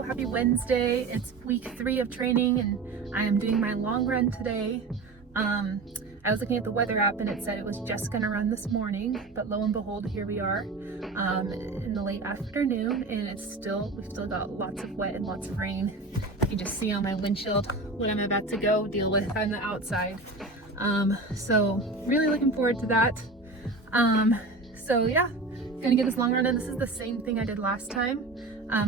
Hello, happy Wednesday. It's week 3 of training and I am doing my long run today. I was looking at the weather app and it said it was just gonna run this morning, but lo and behold, here we are in the late afternoon, and we've still got lots of wet and lots of rain. You can just see on my windshield what I'm about to go deal with on the outside. So really looking forward to that. So yeah, gonna get this long run, and this is the same thing I did last time.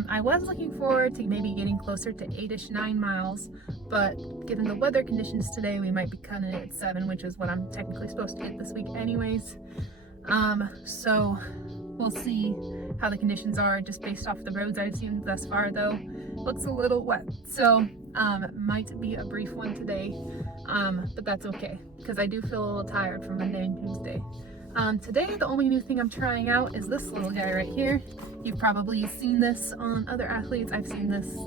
I was looking forward to maybe getting closer to 8-ish, 9 miles, but given the weather conditions today, we might be cutting it at 7, which is what I'm technically supposed to get this week anyways. So we'll see how the conditions are just based off the roads I've seen thus far, though. Looks a little wet, so might be a brief one today, but that's okay because I do feel a little tired from Monday and Tuesday. Today, the only new thing I'm trying out is this little guy right here. You've probably seen this on other athletes. I've seen this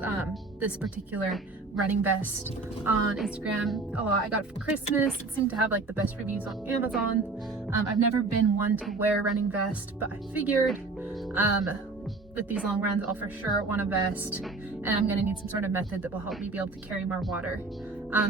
this particular running vest on Instagram a lot. I got it for Christmas. It seemed to have like the best reviews on Amazon. I've never been one to wear a running vest, but I figured with these long runs, I'll for sure want a vest, and I'm gonna need some sort of method that will help me be able to carry more water.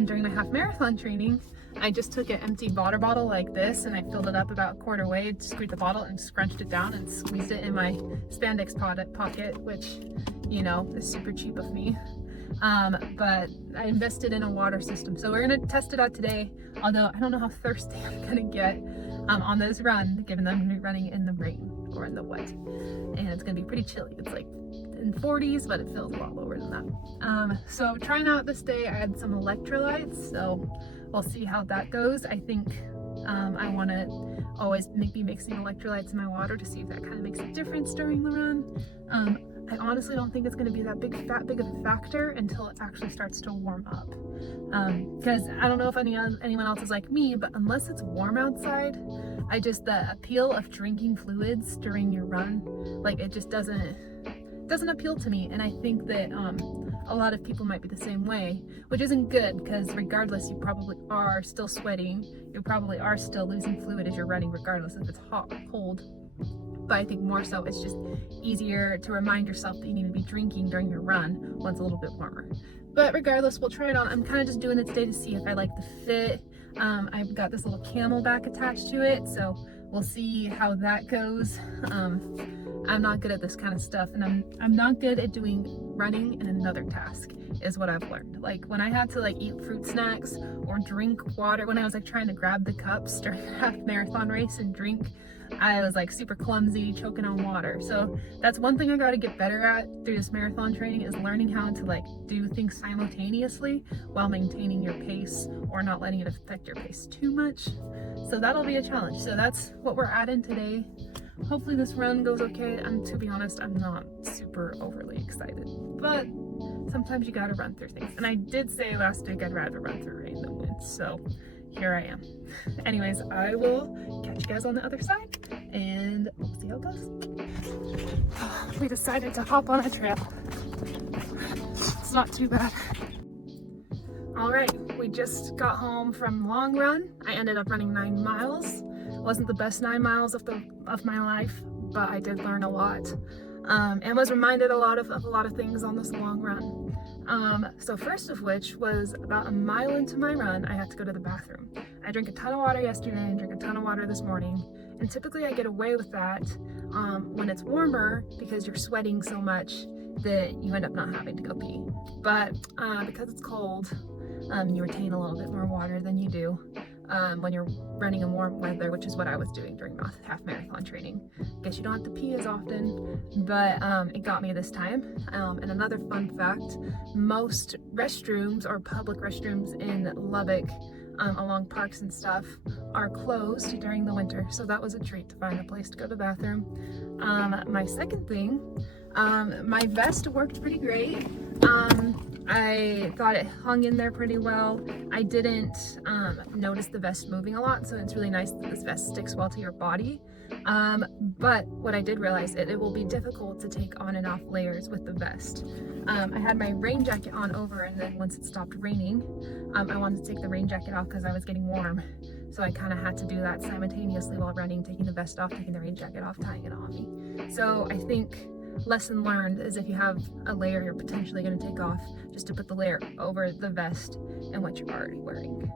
During my half marathon training, I just took an empty water bottle like this and I filled it up about a quarter way, screwed the bottle and scrunched it down and squeezed it in my spandex pocket, which, you know, is super cheap of me. But I invested in a water system. So we're gonna test it out today, although I don't know how thirsty I'm gonna get on this run, given that I'm gonna be running in the rain or in the wet. And it's gonna be pretty chilly. It's like in 40s, but it feels a lot lower than that. So trying out this day, I had some electrolytes, so we'll see how that goes. I think I want to always be mixing electrolytes in my water to see if that kind of makes a difference during the run. I honestly don't think it's going to be that big of a factor until it actually starts to warm up. Because I don't know if anyone else is like me, but unless it's warm outside, the appeal of drinking fluids during your run, like it just doesn't appeal to me. And I think that a lot of people might be the same way, which isn't good, because regardless, you probably are still sweating, you probably are still losing fluid as you're running, regardless if it's hot or cold. But I think more so it's just easier to remind yourself that you need to be drinking during your run when it's a little bit warmer. But regardless, we'll try it on. I'm kind of just doing it today to see if I like the fit. I've got this little Camelback attached to it, so we'll see how that goes. I'm not good at this kind of stuff, and I'm not good at doing running in another task, is what I've learned. Like when I had to like eat fruit snacks or drink water, when I was like trying to grab the cups during a half marathon race and drink, I was like super clumsy, choking on water. So that's one thing I got to get better at through this marathon training, is learning how to like do things simultaneously while maintaining your pace or not letting it affect your pace too much. So that'll be a challenge. So that's what we're adding today. Hopefully this run goes okay. And to be honest, I'm not super overly excited, but sometimes you gotta run through things. And I did say last week I'd rather run through rain than wind, so here I am. Anyways, I will catch you guys on the other side and we'll see how it goes. We decided to hop on a trail. It's not too bad. All right, we just got home from long run. I ended up running 9 miles. Wasn't the best 9 miles of my life, but I did learn a lot, and was reminded of a lot of things on this long run. So first of which was about a mile into my run, I had to go to the bathroom. I drank a ton of water yesterday and drank a ton of water this morning, and typically I get away with that when it's warmer, because you're sweating so much that you end up not having to go pee. But because it's cold, you retain a little bit more water than you do when you're running in warm weather, which is what I was doing during my half marathon training. Guess you don't have to pee as often, but it got me this time. And another fun fact, most restrooms or public restrooms in Lubbock along parks and stuff are closed during the winter, so that was a treat to find a place to go to the bathroom. My second thing, my vest worked pretty great. I thought it hung in there pretty well. I didn't notice the vest moving a lot, so it's really nice that this vest sticks well to your body. But what I did realize, it will be difficult to take on and off layers with the vest. I had my rain jacket on over, and then once it stopped raining, I wanted to take the rain jacket off because I was getting warm. So I kind of had to do that simultaneously while running, taking the vest off, taking the rain jacket off, tying it on me. So I think lesson learned is if you have a layer you're potentially going to take off, just to put the layer over the vest and what you're already wearing.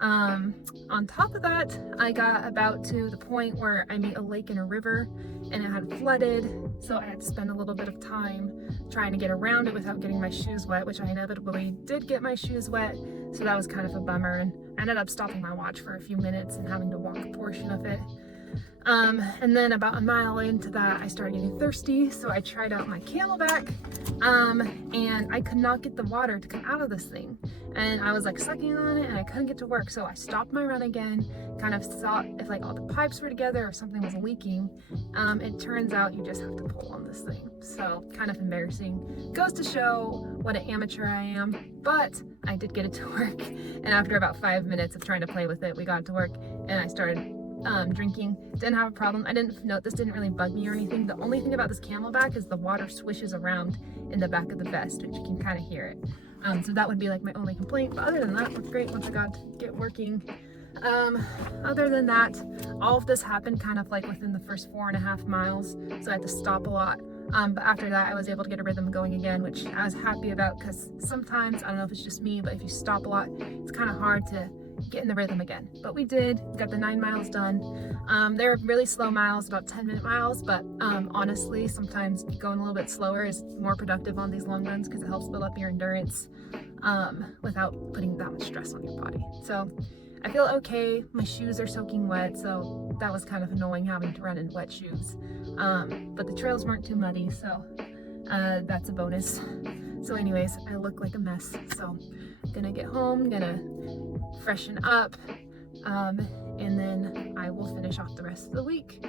On top of that, I got about to the point where I meet a lake and a river, and it had flooded, so I had to spend a little bit of time trying to get around it without getting my shoes wet, which I inevitably did get my shoes wet, so that was kind of a bummer, and I ended up stopping my watch for a few minutes and having to walk a portion of it. And then about a mile into that, I started getting thirsty, so I tried out my Camelback, and I could not get the water to come out of this thing. And I was like sucking on it, and I couldn't get to work, so I stopped my run again, kind of saw if like all the pipes were together or something was leaking. It turns out you just have to pull on this thing, so kind of embarrassing. Goes to show what an amateur I am, but I did get it to work, and after about 5 minutes of trying to play with it, we got it to work, and I started drinking. Didn't have a problem. I didn't note this didn't really bug me or anything. The only thing about this Camelback is the water swishes around in the back of the vest, which you can kind of hear it. So that would be like my only complaint, but other than that, it looked great once I got to get working. Other than that, all of this happened kind of like within the first 4.5 miles, so I had to stop a lot. But after that, I was able to get a rhythm going again, which I was happy about, because sometimes, I don't know if it's just me, but if you stop a lot, it's kind of hard to get in the rhythm again. But we did, got the 9 miles done. They're really slow miles, about 10-minute miles, but honestly, sometimes going a little bit slower is more productive on these long runs because it helps build up your endurance without putting that much stress on your body. So I feel okay. My shoes are soaking wet, so that was kind of annoying having to run in wet shoes. But the trails weren't too muddy, so that's a bonus. So anyways, I look like a mess, so I'm gonna get home, gonna freshen up, and then I will finish off the rest of the week.